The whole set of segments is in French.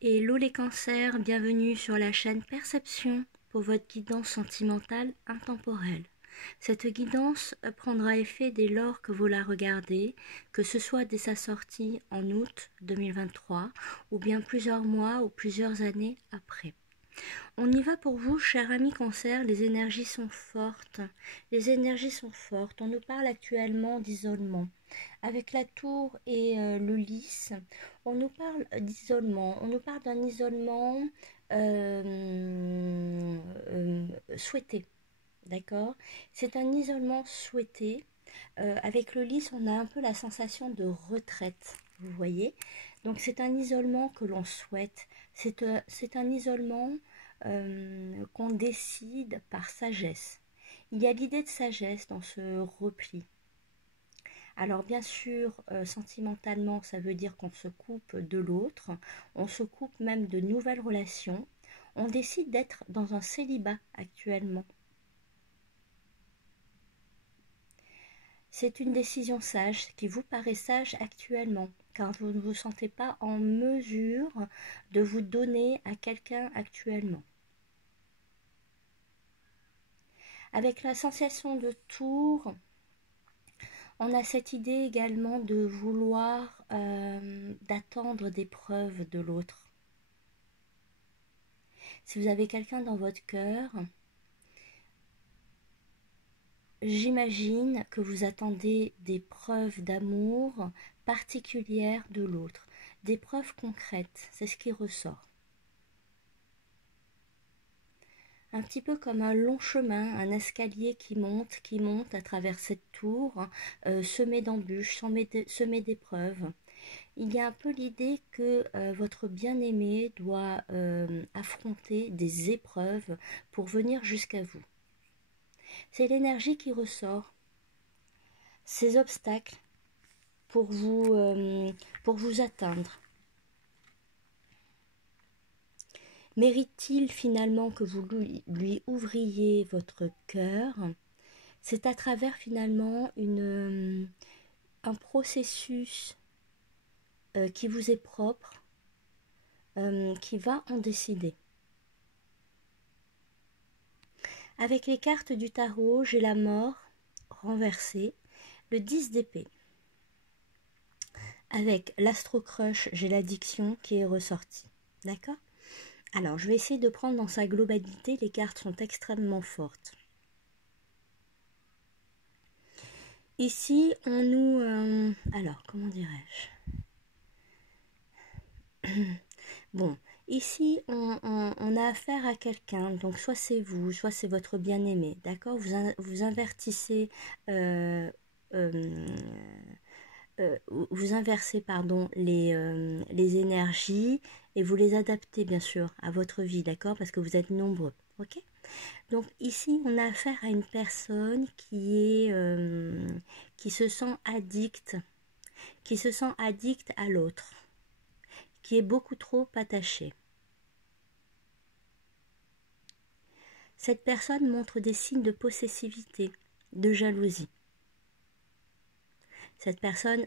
Hello les cancers, bienvenue sur la chaîne Perception pour votre guidance sentimentale intemporelle. Cette guidance prendra effet dès lors que vous la regardez, que ce soit dès sa sortie en août 2023 ou bien plusieurs mois ou plusieurs années après. On y va pour vous, cher ami cancer, les énergies sont fortes. Les énergies sont fortes. On nous parle actuellement d'isolement. Avec la tour et le lys, on nous parle d'isolement. On nous parle d'un isolement souhaité. D'accord? C'est un isolement souhaité. Avec le lys, on a un peu la sensation de retraite. Vous voyez? Donc c'est un isolement que l'on souhaite. C'est un isolement qu'on décide par sagesse. Il y a l'idée de sagesse dans ce repli. Alors bien sûr, sentimentalement, ça veut dire qu'on se coupe de l'autre, on se coupe même de nouvelles relations, on décide d'être dans un célibat actuellement. C'est une décision sage qui vous paraît sage actuellement, car vous ne vous sentez pas en mesure de vous donner à quelqu'un actuellement. Avec la sensation de tour, on a cette idée également de vouloir, d'attendre des preuves de l'autre. Si vous avez quelqu'un dans votre cœur, j'imagine que vous attendez des preuves d'amour particulières de l'autre, des preuves concrètes, c'est ce qui ressort. Un petit peu comme un long chemin, un escalier qui monte à travers cette tour, semé d'embûches, semé d'épreuves. Il y a un peu l'idée que votre bien-aimé doit affronter des épreuves pour venir jusqu'à vous. C'est l'énergie qui ressort. Ces obstacles pour vous atteindre. Mérite-t-il finalement que vous lui ouvriez votre cœur? C'est à travers finalement un processus qui vous est propre, qui va en décider. Avec les cartes du tarot, j'ai la mort renversée, le 10 d'épée. Avec l'astro-crush, j'ai l'addiction qui est ressortie. D'accord? Alors, je vais essayer de prendre dans sa globalité. Les cartes sont extrêmement fortes. Ici, on nous... alors, comment dirais-je? Bon, ici, on a affaire à quelqu'un. Donc, soit c'est vous, soit c'est votre bien-aimé. D'accord? Vous invertissez... vous inversez les énergies et vous les adaptez bien sûr à votre vie, d'accord, parce que vous êtes nombreux, ok. Donc ici on a affaire à une personne qui se sent addict à l'autre, qui est beaucoup trop attachée. Cette personne montre des signes de possessivité, de jalousie. Cette personne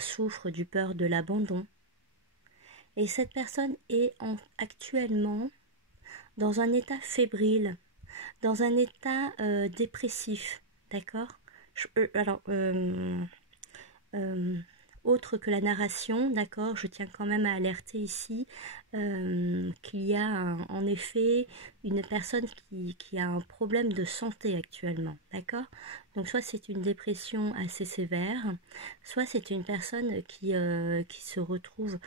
souffre du peur de l'abandon. Et cette personne est actuellement dans un état fébrile, dans un état dépressif, d'accord? Autre que la narration, d'accord, je tiens quand même à alerter ici qu'il y a en effet une personne qui a un problème de santé actuellement, d'accord. Donc soit c'est une dépression assez sévère, soit c'est une personne qui se retrouve,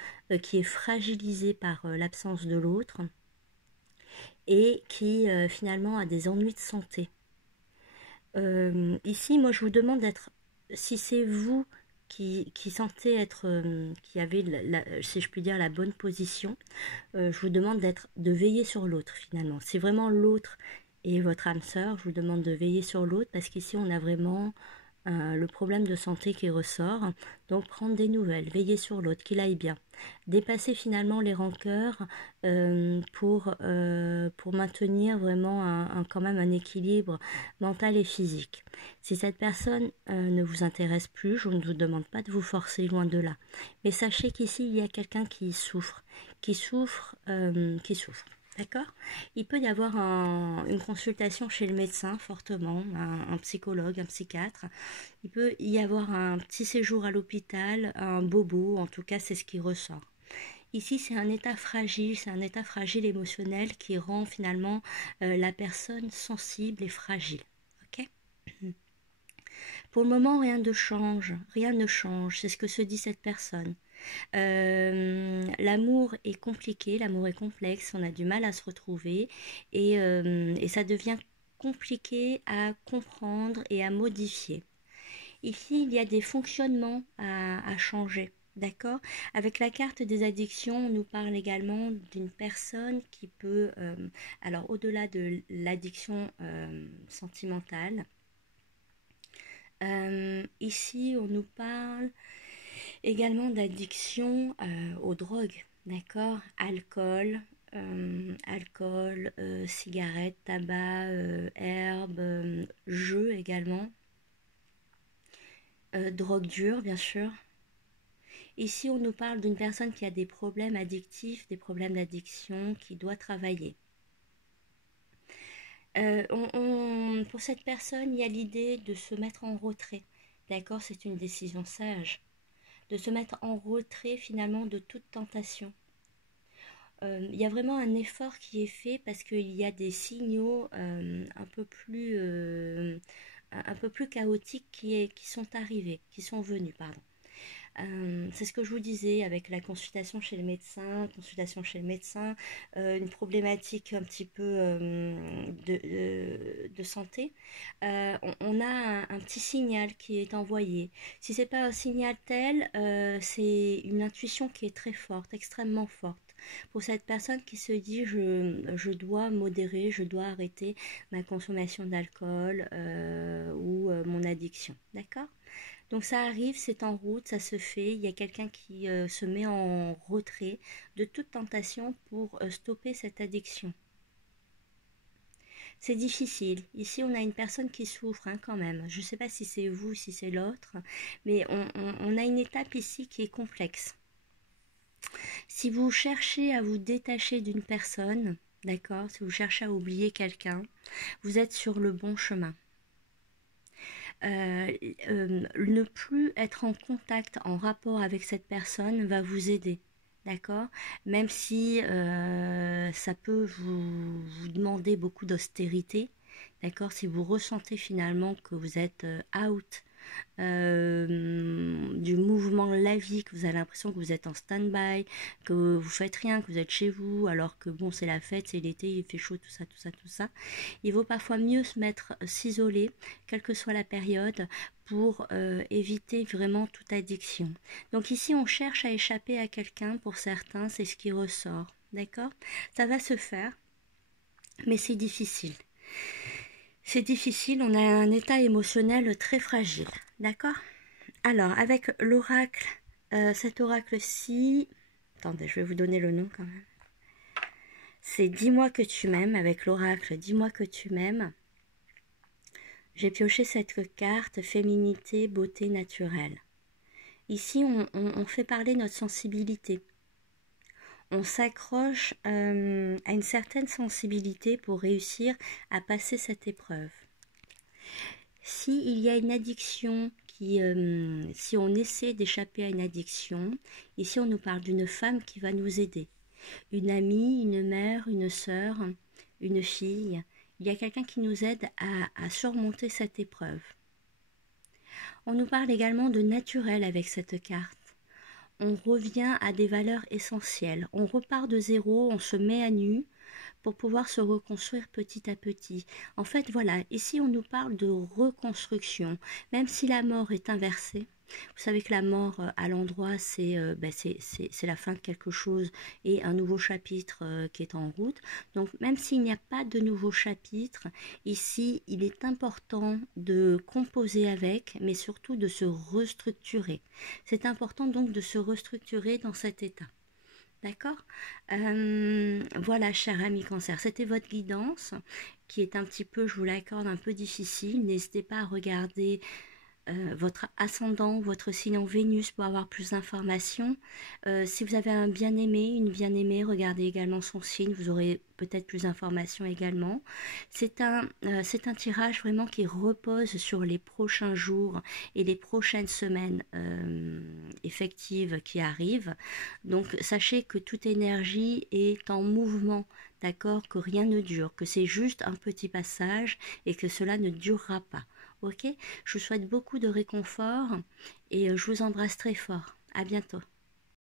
qui est fragilisée par l'absence de l'autre et qui finalement a des ennuis de santé. Ici, moi je vous demande d'être, si c'est vous qui sentez être, qui avez, si je puis dire, la bonne position, je vous demande de veiller sur l'autre finalement. Si vraiment l'autre est votre âme sœur, je vous demande de veiller sur l'autre parce qu'ici on a vraiment le problème de santé qui ressort. Donc prendre des nouvelles, veiller sur l'autre, qu'il aille bien. Dépasser finalement les rancœurs pour maintenir vraiment quand même un équilibre mental et physique. Si cette personne ne vous intéresse plus, je ne vous demande pas de vous forcer, loin de là. Mais sachez qu'ici, il y a quelqu'un qui souffre, qui souffre. D'accord? Il peut y avoir une consultation chez le médecin fortement, un psychologue, un psychiatre. Il peut y avoir un petit séjour à l'hôpital, un bobo, en tout cas c'est ce qui ressort. Ici c'est un état fragile émotionnel qui rend finalement la personne sensible et fragile. Ok? Pour le moment rien ne change, c'est ce que se dit cette personne. L'amour est compliqué, l'amour est complexe, on a du mal à se retrouver et ça devient compliqué à comprendre et à modifier. Ici, il y a des fonctionnements à changer, d'accord? Avec la carte des addictions, on nous parle également d'une personne qui peut, alors au-delà de l'addiction sentimentale, ici on nous parle également d'addiction aux drogues, d'accord? Alcool, cigarettes, tabac, herbes, jeux également, drogue dure bien sûr. Ici on nous parle d'une personne qui a des problèmes addictifs, des problèmes d'addiction, qui doit travailler. Pour cette personne, il y a l'idée de se mettre en retrait, d'accord? C'est une décision sage, de se mettre en retrait finalement de toute tentation. Il y a vraiment un effort qui est fait parce qu'il y a des signaux un peu plus chaotiques qui sont arrivés, qui sont venus, pardon. C'est ce que je vous disais avec la consultation chez le médecin, une problématique un petit peu de santé. On a un petit signal qui est envoyé. Si c'est pas un signal tel, c'est une intuition qui est très forte, extrêmement forte. Pour cette personne qui se dit je dois modérer, je dois arrêter ma consommation d'alcool ou mon addiction, d'accord? Donc ça arrive, c'est en route, ça se fait. Il y a quelqu'un qui se met en retrait de toute tentation pour stopper cette addiction. C'est difficile. Ici, on a une personne qui souffre quand même. Je ne sais pas si c'est vous, si c'est l'autre, mais on a une étape ici qui est complexe. Si vous cherchez à vous détacher d'une personne, d'accord, si vous cherchez à oublier quelqu'un, vous êtes sur le bon chemin. Ne plus être en contact, en rapport avec cette personne va vous aider, d'accord? Même si ça peut vous demander beaucoup d'austérité, d'accord? Si vous ressentez finalement que vous êtes out du mouvement de la vie, que vous avez l'impression que vous êtes en stand-by, que vous faites rien, que vous êtes chez vous, alors que bon, c'est la fête, c'est l'été, il fait chaud, tout ça. Il vaut parfois mieux s'isoler, quelle que soit la période, pour éviter vraiment toute addiction. Donc ici, on cherche à échapper à quelqu'un, pour certains, c'est ce qui ressort, d'accord? Ça va se faire, mais c'est difficile. C'est difficile, on a un état émotionnel très fragile, d'accord? Alors, avec l'oracle, cet oracle-ci, attendez, je vais vous donner le nom quand même. C'est Dis-moi que tu m'aimes, avec l'oracle Dis-moi que tu m'aimes. J'ai pioché cette carte, féminité, beauté naturelle. Ici, on fait parler notre sensibilité. On s'accroche à une certaine sensibilité pour réussir à passer cette épreuve. S'il y a une addiction, si on essaie d'échapper à une addiction, ici on nous parle d'une femme qui va nous aider. Une amie, une mère, une sœur, une fille. Il y a quelqu'un qui nous aide à surmonter cette épreuve. On nous parle également de naturel avec cette carte. On revient à des valeurs essentielles. On repart de zéro, on se met à nu pour pouvoir se reconstruire petit à petit. En fait, voilà, ici on nous parle de reconstruction. Même si la mort est inversée, Vous savez que la mort à l'endroit, c'est la fin de quelque chose et un nouveau chapitre qui est en route. Donc même s'il n'y a pas de nouveau chapitre, ici, il est important de composer avec, mais surtout de se restructurer. C'est important donc de se restructurer dans cet état. D'accord. Voilà, cher ami Cancer, c'était votre guidance qui est un petit peu, je vous l'accorde, un peu difficile. N'hésitez pas à regarder votre ascendant, votre signe en Vénus pour avoir plus d'informations. Si vous avez un bien-aimé, une bien-aimée, regardez également son signe, vous aurez peut-être plus d'informations également. C'est un tirage vraiment qui repose sur les prochains jours et les prochaines semaines effectives qui arrivent. Donc sachez que toute énergie est en mouvement, d'accord, que rien ne dure, que c'est juste un petit passage et que cela ne durera pas. Ok, je vous souhaite beaucoup de réconfort et je vous embrasse très fort. À bientôt.